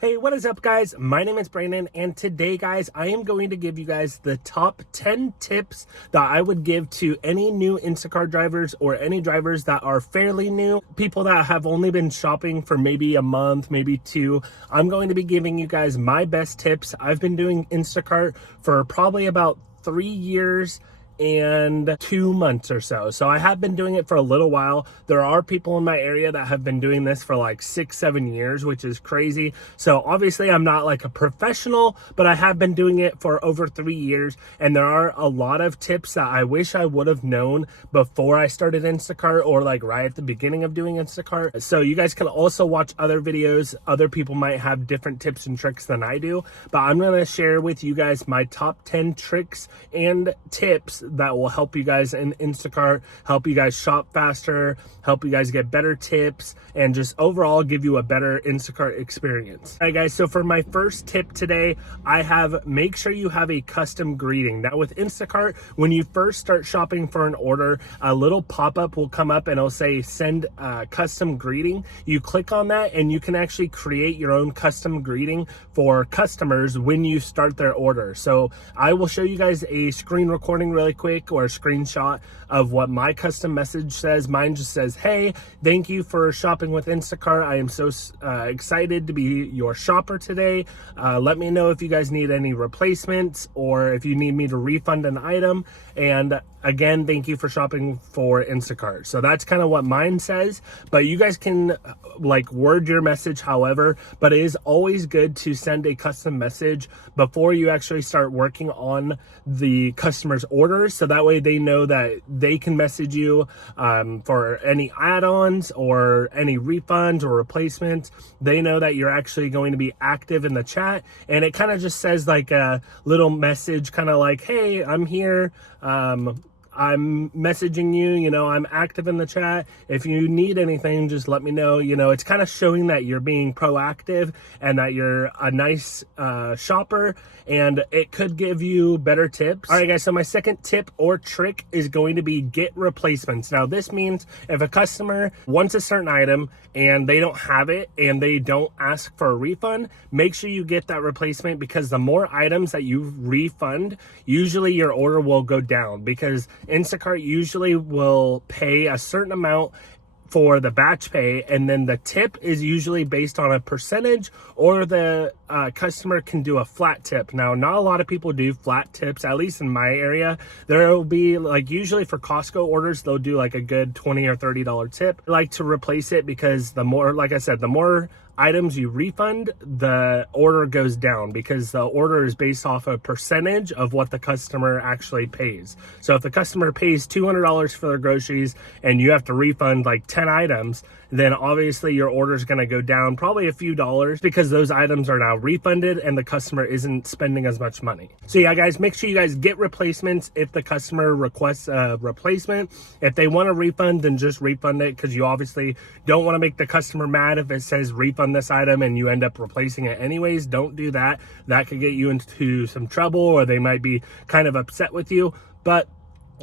Hey, what is up, guys? My name is Brandon, and today, guys, I am going to give you guys the top 10 tips that I would give to any new Instacart drivers or any drivers that are fairly new, people that have only been shopping for maybe a month, maybe two. I'm going to be giving you guys my best tips. I've been doing Instacart for probably about 3 years and 2 months or so I have been doing it for a little while. There are people in my area that have been doing this for like 6-7 years, which is crazy. So obviously I'm not like a professional, but I have been doing it for over 3 years, and there are a lot of tips that I wish I would have known before I started Instacart, or like right at the beginning of doing Instacart. So you guys can also watch other videos. Other people might have different tips and tricks than I do, but I'm going to share with you guys my top 10 tricks and tips that will help you guys in Instacart, help you guys shop faster, help you guys get better tips, and just overall give you a better Instacart experience. All right, guys, so for my first tip today, I have make sure you have a custom greeting. Now with Instacart, when you first start shopping for an order, a little pop-up will come up and it'll say send a custom greeting. You click on that and you can actually create your own custom greeting for customers when you start their order. So I will show you guys a screen recording really quick, or a screenshot of what my custom message says. Mine just says, hey, thank you for shopping with Instacart. I am so excited to be your shopper today. Let me know if you guys need any replacements or if you need me to refund an item. And again, thank you for shopping for Instacart. So that's kind of what mine says, but you guys can like word your message however, but it is always good to send a custom message before you actually start working on the customer's orders, so that way they know that they can message you for any add-ons or any refunds or replacements. They know that you're actually going to be active in the chat, and it kind of just says like a little message, kind of like, hey, I'm here, I'm messaging you, you know, I'm active in the chat. If you need anything, just let me know. You know, it's kind of showing that you're being proactive and that you're a nice shopper, and it could give you better tips. All right, guys, so my second tip or trick is going to be get replacements. Now, this means if a customer wants a certain item and they don't have it and they don't ask for a refund, make sure you get that replacement, because the more items that you refund, usually your order will go down, because Instacart usually will pay a certain amount for the batch pay, and then the tip is usually based on a percentage, or the customer can do a flat tip. Now, not a lot of people do flat tips, at least in my area. There will be like, usually for Costco orders, they'll do like a good $20 or $30 tip. I like to replace it, because the more, like I said, the more items you refund, the order goes down, because the order is based off a percentage of what the customer actually pays. So if the customer pays $200 for their groceries and you have to refund like 10 items, then obviously your order is going to go down probably a few dollars, because those items are now refunded and the customer isn't spending as much money. So yeah, guys, make sure you guys get replacements if the customer requests a replacement. If they want a refund, then just refund it, because you obviously don't want to make the customer mad if it says refund this item and you end up replacing it anyways. Don't do that. That could get you into some trouble, or they might be kind of upset with you. But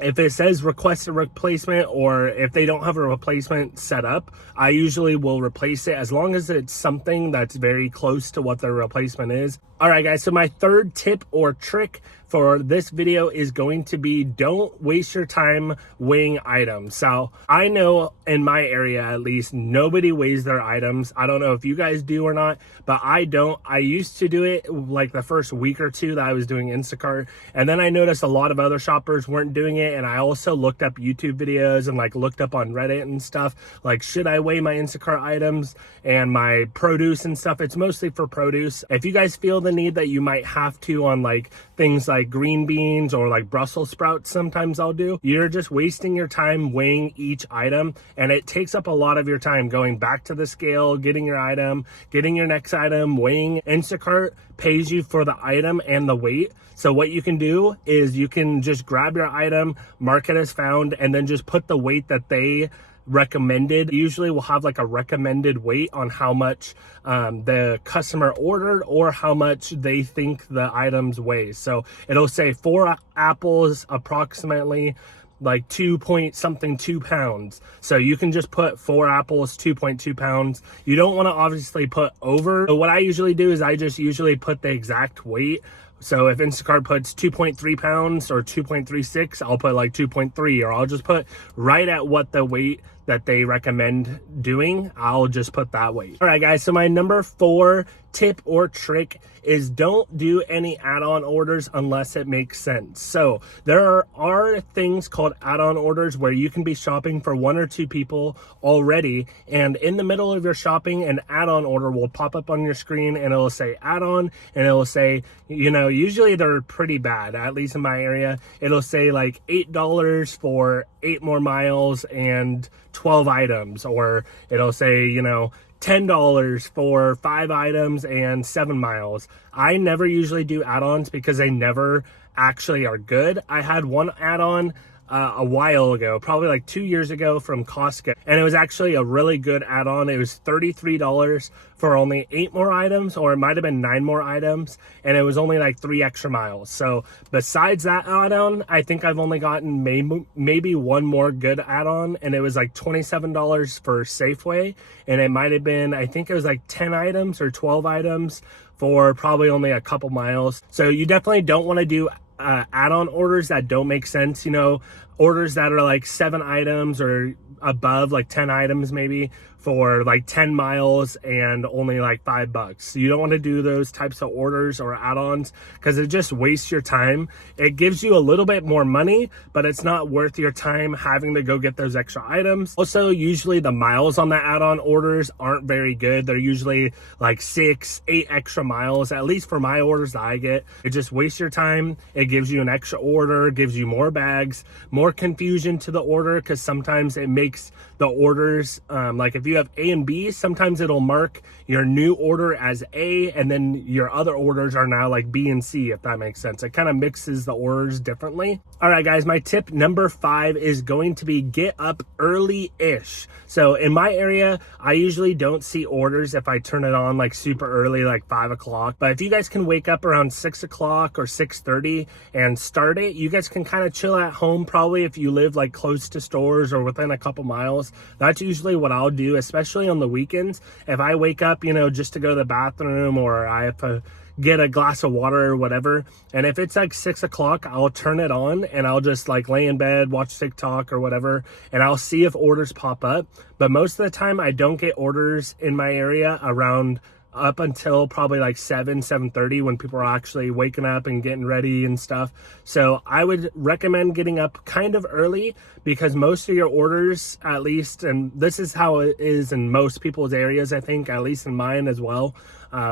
if it says request a replacement, or if they don't have a replacement set up, I usually will replace it, as long as it's something that's very close to what their replacement is. All right, guys, so my third tip or trick for this video is going to be, don't waste your time weighing items. So I know in my area, at least, nobody weighs their items. I don't know if you guys do or not, but I don't. I used to do it like the first week or two that I was doing Instacart, and then I noticed a lot of other shoppers weren't doing it, and I also looked up YouTube videos and like looked up on Reddit and stuff, like, should I weigh my Instacart items and my produce and stuff? It's mostly for produce. If you guys feel the need that you might have to on like things like green beans or like Brussels sprouts, sometimes I'll do, you're just wasting your time weighing each item, and it takes up a lot of your time going back to the scale, getting your item, getting your next item, weighing. Instacart pays you for the item and the weight. So what you can do is you can just grab your item, mark it as found, and then just put the weight that they recommended. Usually we'll have like a recommended weight on how much the customer ordered, or how much they think the items weigh. So it'll say 4 apples approximately like 2 pounds. So you can just put 4 apples, 2.2 pounds. You don't want to obviously put over. So what I usually do is I just usually put the exact weight. So if Instacart puts 2.3 pounds or 2.36, I'll put like 2.3, or I'll just put right at what the weight that they recommend doing. I'll just put that weight. All right, guys. So my number 4 tip or trick is don't do any add-on orders unless it makes sense. So there are things called add-on orders where you can be shopping for 1 or 2 people already, and in the middle of your shopping, an add-on order will pop up on your screen and it'll say add-on, and it'll say, you know, usually they're pretty bad, at least in my area. It'll say like $8 for 8 more miles and 12 items, or it'll say, you know, $10 for 5 items and 7 miles. I never usually do add-ons because they never actually are good. I had one add-on a while ago, probably like 2 years ago from Costco, and it was actually a really good add-on. It was $33 for only 8 more items, or it might have been 9 more items, and it was only like 3 extra miles. So besides that add-on, I think I've only gotten maybe one more good add-on, and it was like $27 for Safeway, and it might have been, I think it was like 10 items or 12 items for probably only a couple miles. So you definitely don't want to do add-on orders that don't make sense. You know, orders that are like 7 items or above, like 10 items maybe, for like 10 miles and only like $5. So you don't want to do those types of orders or add-ons because it just wastes your time. It gives you a little bit more money, but it's not worth your time having to go get those extra items. Also, usually the miles on the add-on orders aren't very good. They're usually like 6, 8 extra miles, at least for my orders that I get. It just wastes your time. It gives you an extra order, gives you more bags, more confusion to the order, because sometimes it makes the orders, like if you have A and B, sometimes it'll mark your new order as A, and then your other orders are now like B and C, if that makes sense. It kind of mixes the orders differently. All right, guys, my tip number 5 is going to be get up early-ish. So in my area, I usually don't see orders if I turn it on like super early, like 5 o'clock. But if you guys can wake up around 6 o'clock or 6:30 and start it, you guys can kind of chill at home. Probably if you live like close to stores or within a couple miles, that's usually what I'll do, especially on the weekends. If I wake up, you know, just to go to the bathroom, or I have to get a glass of water or whatever, and if it's like 6 o'clock, I'll turn it on and I'll just like lay in bed, watch TikTok or whatever, and I'll see if orders pop up. But most of the time I don't get orders in my area around up until probably like 7:30 when people are actually waking up and getting ready and stuff. So I would recommend getting up kind of early, because most of your orders, at least, and this is how it is in most people's areas, I think, at least in mine as well,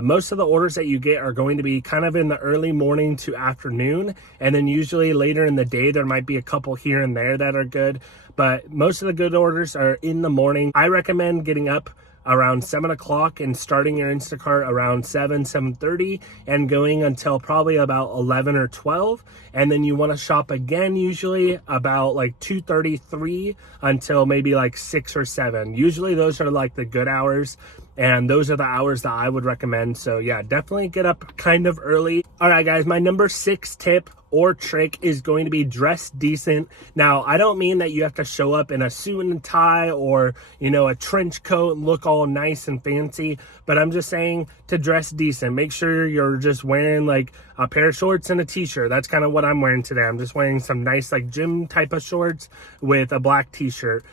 most of the orders that you get are going to be kind of in the early morning to afternoon, and then usually later in the day there might be a couple here and there that are good, but most of the good orders are in the morning. I recommend getting up around 7 o'clock and starting your Instacart around 7:30 and going until probably about 11 or 12. And then you want to shop again usually about like 2:33 until maybe like 6 or 7. Usually those are like the good hours, and those are the hours that I would recommend. So yeah, definitely get up kind of early. All right, guys, my number 6 tip or trick is going to be dress decent. Now, I don't mean that you have to show up in a suit and tie or, you know, a trench coat and look all nice and fancy, but I'm just saying to dress decent. Make sure you're just wearing like a pair of shorts and a t-shirt. That's kind of what I'm wearing today. I'm just wearing some nice like gym type of shorts with a black t-shirt.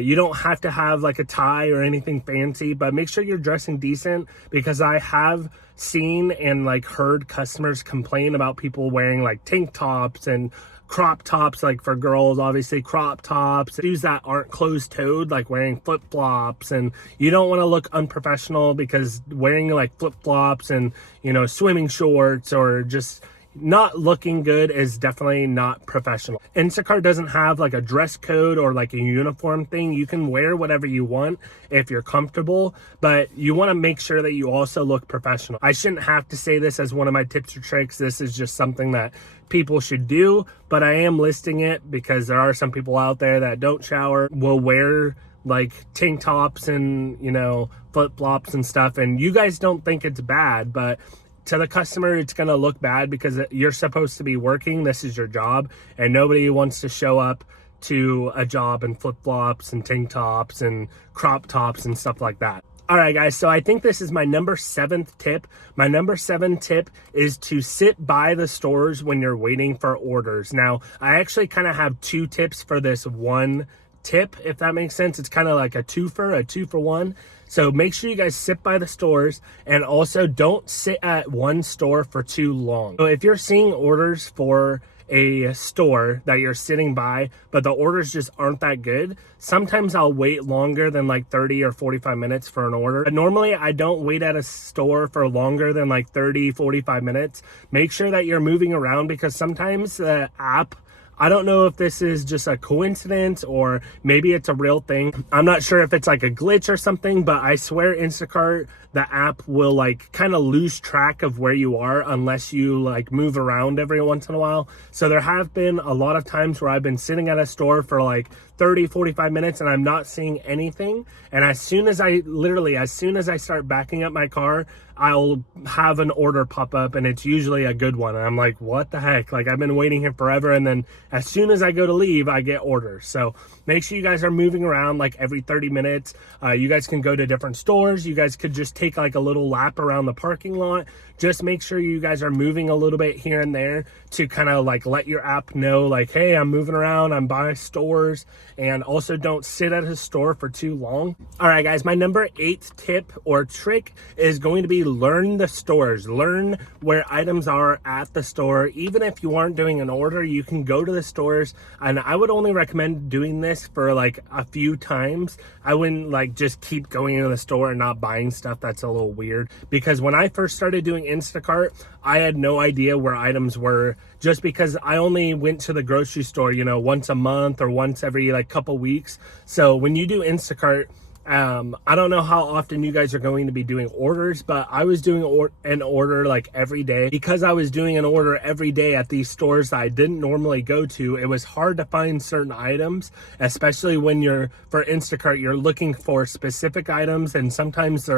You don't have to have like a tie or anything fancy, but make sure you're dressing decent, because I have seen and like heard customers complain about people wearing like tank tops and crop tops, like for girls, obviously crop tops, shoes that aren't closed-toed, like wearing flip-flops, and you don't want to look unprofessional, because wearing like flip-flops and, you know, swimming shorts or just not looking good is definitely not professional. Instacart doesn't have like a dress code or like a uniform thing. You can wear whatever you want if you're comfortable, but you want to make sure that you also look professional. I shouldn't have to say this as one of my tips or tricks. This is just something that people should do, but I am listing it because there are some people out there that don't shower, will wear like tank tops and, you know, flip-flops and stuff, and you guys don't think it's bad, but to the customer, it's going to look bad because you're supposed to be working. This is your job, and nobody wants to show up to a job in flip-flops and tank tops and crop tops and stuff like that. All right, guys, so I think this is my number 7th tip. My number 7 tip is to sit by the stores when you're waiting for orders. Now, I actually kind of have 2 tips for this one tip, if that makes sense. It's kind of like a two for one. So make sure you guys sit by the stores, and also don't sit at one store for too long. So if you're seeing orders for a store that you're sitting by, but the orders just aren't that good, sometimes I'll wait longer than like 30 or 45 minutes for an order. But normally I don't wait at a store for longer than like 30, 45 minutes. Make sure that you're moving around, because sometimes the app, I don't know if this is just a coincidence or maybe it's a real thing. I'm not sure if it's like a glitch or something, but I swear Instacart, the app, will like kind of lose track of where you are unless you like move around every once in a while. So there have been a lot of times where I've been sitting at a store for like 30, 45 minutes and I'm not seeing anything. And as soon as I start backing up my car, I'll have an order pop up, and it's usually a good one. And I'm like, what the heck? Like, I've been waiting here forever. And then as soon as I go to leave, I get orders. So make sure you guys are moving around like every 30 minutes. You guys can go to different stores. You guys could just take like a little lap around the parking lot. Just make sure you guys are moving a little bit here and there to kind of like let your app know like, hey, I'm moving around, I'm by stores. And also don't sit at a store for too long. All right, guys, my number 8 tip or trick is going to be learn the stores. Learn where items are at the store. Even if you aren't doing an order, you can go to the stores. And I would only recommend doing this for like a few times. I wouldn't like just keep going into the store and not buying stuff. That's a little weird, because when I first started doing Instacart, I had no idea where items were, just because I only went to the grocery store, you know, once a month or once every like couple weeks. So when you do Instacart, I don't know how often you guys are going to be doing orders, but I was doing an order like every day. Because I was doing an order every day at these stores that I didn't normally go to, it was hard to find certain items, especially when for Instacart, you're looking for specific items, and sometimes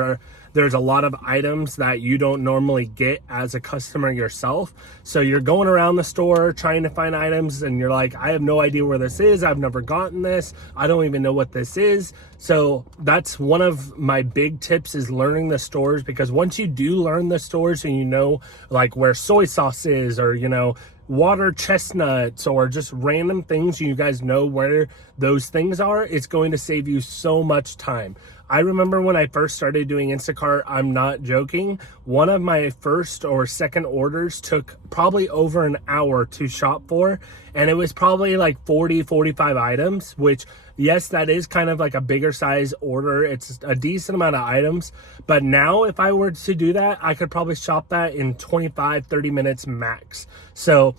there's a lot of items that you don't normally get as a customer yourself. So you're going around the store trying to find items, and you're like, I have no idea where this is. I've never gotten this. I don't even know what this is. So that's one of my big tips, is learning the stores, because once you do learn the stores and you know like where soy sauce is, or you know, water chestnuts, or just random things, you guys know where those things are, it's going to save you so much time. I remember when I first started doing Instacart, I'm not joking, one of my first or second orders took probably over an hour to shop for, and it was probably like 40, 45 items, which, yes, that is kind of like a bigger size order. It's a decent amount of items, but now if I were to do that, I could probably shop that in 25, 30 minutes max. So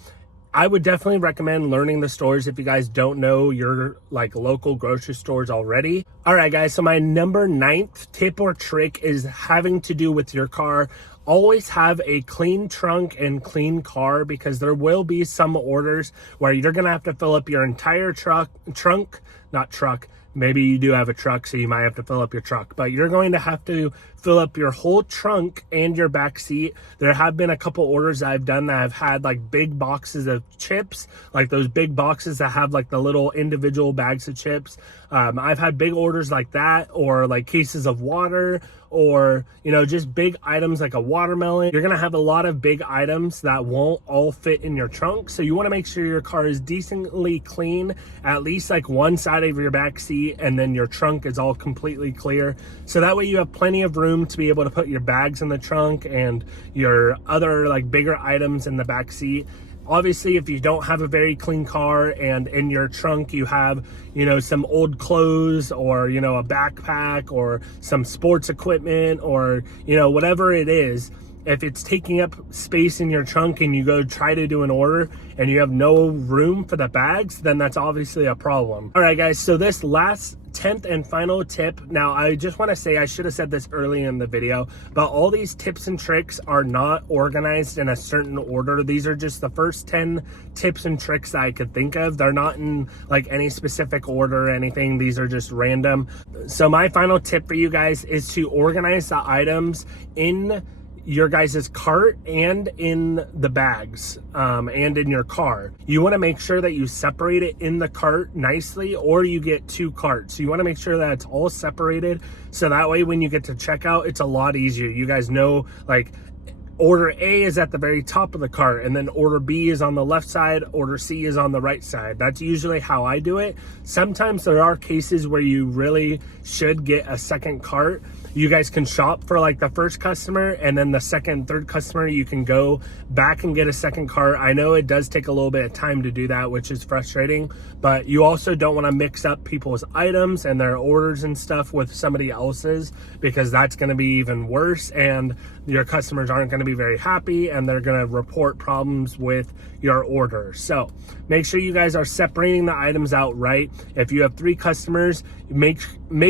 I would definitely recommend learning the stores if you guys don't know your like local grocery stores already. All right, guys, so my number 9th tip or trick is having to do with your car. Always have a clean trunk and clean car, because there will be some orders where you're gonna have to fill up your entire maybe you do have a truck, so you might have to fill up your truck, but you're going to have to fill up your whole trunk and your back seat. There have been a couple orders that I've done that have had like big boxes of chips, like those big boxes that have like the little individual bags of chips. I've had big orders like that, or like cases of water, or you know, just big items like a watermelon. You're gonna have a lot of big items that won't all fit in your trunk, so you want to make sure your car is decently clean, at least like one side of your back seat, and then your trunk is all completely clear, so that way you have plenty of room to be able to put your bags in the trunk and your other like bigger items in the back seat. Obviously, if you don't have a very clean car and in your trunk you have, you know, some old clothes, or, you know, a backpack, or some sports equipment, or, you know, whatever it is, if it's taking up space in your trunk and you go try to do an order and you have no room for the bags, then that's obviously a problem. All right, guys, so this last 10th and final tip. Now, I just want to say, I should have said this early in the video, but all these tips and tricks are not organized in a certain order. These are just the first 10 tips and tricks that I could think of. They're not in like any specific order or anything. These are just random. So my final tip for you guys is to organize the items in your guys' cart and in the bags, and in your car. You want to make sure that you separate it in the cart nicely, or you get 2 carts. You want to make sure that it's all separated, so that way when you get to checkout, it's a lot easier. You guys know, like, order A is at the very top of the cart, and then order B is on the left side, order C is on the right side. That's usually how I do it. Sometimes there are cases where you really should get a second cart. You guys can shop for like the first customer, and then the second, third customer, you can go back and get a second cart. I know it does take a little bit of time to do that, which is frustrating, but you also don't want to mix up people's items and their orders and stuff with somebody else's, because that's going to be even worse, and your customers aren't going to be very happy, and they're going to report problems with your order. So make sure you guys are separating the items out right. If you have 3 customers, make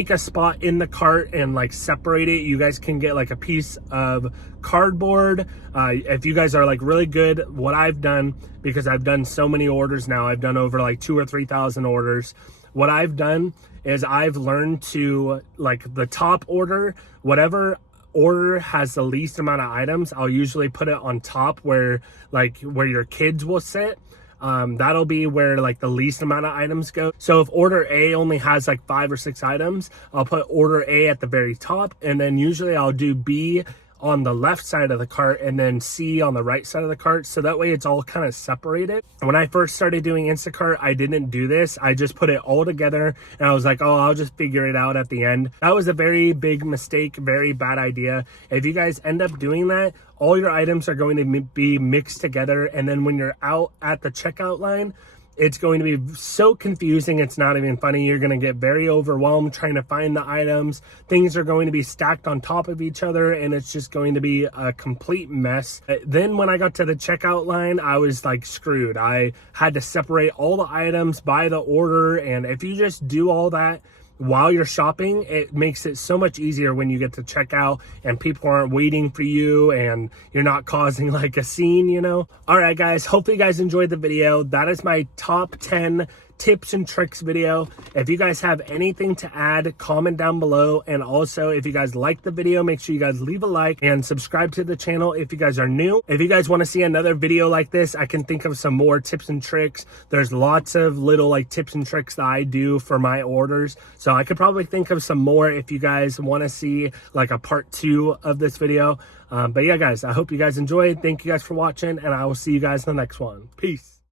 a spot in the cart and like separate it. You guys can get like a piece of cardboard. If you guys are like really good, what I've done, because I've done so many orders now, I've done over like 2,000 or 3,000 orders. What I've done is I've learned to, like, the top order, whatever order has the least amount of items, I'll usually put it on top where your kids will sit. That'll be where like the least amount of items go. So if order A only has like 5 or 6 items, I'll put order A at the very top, and then usually I'll do B on the left side of the cart and then C on the right side of the cart, so that way it's all kind of separated. When I first started doing Instacart, I didn't do this. I just put it all together, and I was like, oh, I'll just figure it out at the end. That was a very big mistake, very bad idea. If you guys end up doing that, all your items are going to be mixed together, and then when you're out at the checkout line, it's going to be so confusing, it's not even funny. You're going to get very overwhelmed trying to find the items. Things are going to be stacked on top of each other, and it's just going to be a complete mess. Then when I got to the checkout line, I was like screwed. I had to separate all the items by the order, and if you just do all that while you're shopping, it makes it so much easier when you get to checkout and people aren't waiting for you and you're not causing like a scene, you know? All right, guys, hopefully you guys enjoyed the video. That is my top 10 tips and tricks video. If you guys have anything to add, comment down below. And also, if you guys like the video, make sure you guys leave a like and subscribe to the channel if you guys are new. If you guys want to see another video like this, I can think of some more tips and tricks. There's lots of little like tips and tricks that I do for my orders, so I could probably think of some more if you guys want to see like a part 2 of this video. But yeah, guys, I hope you guys enjoyed. Thank you guys for watching, and I will see you guys in the next one. Peace.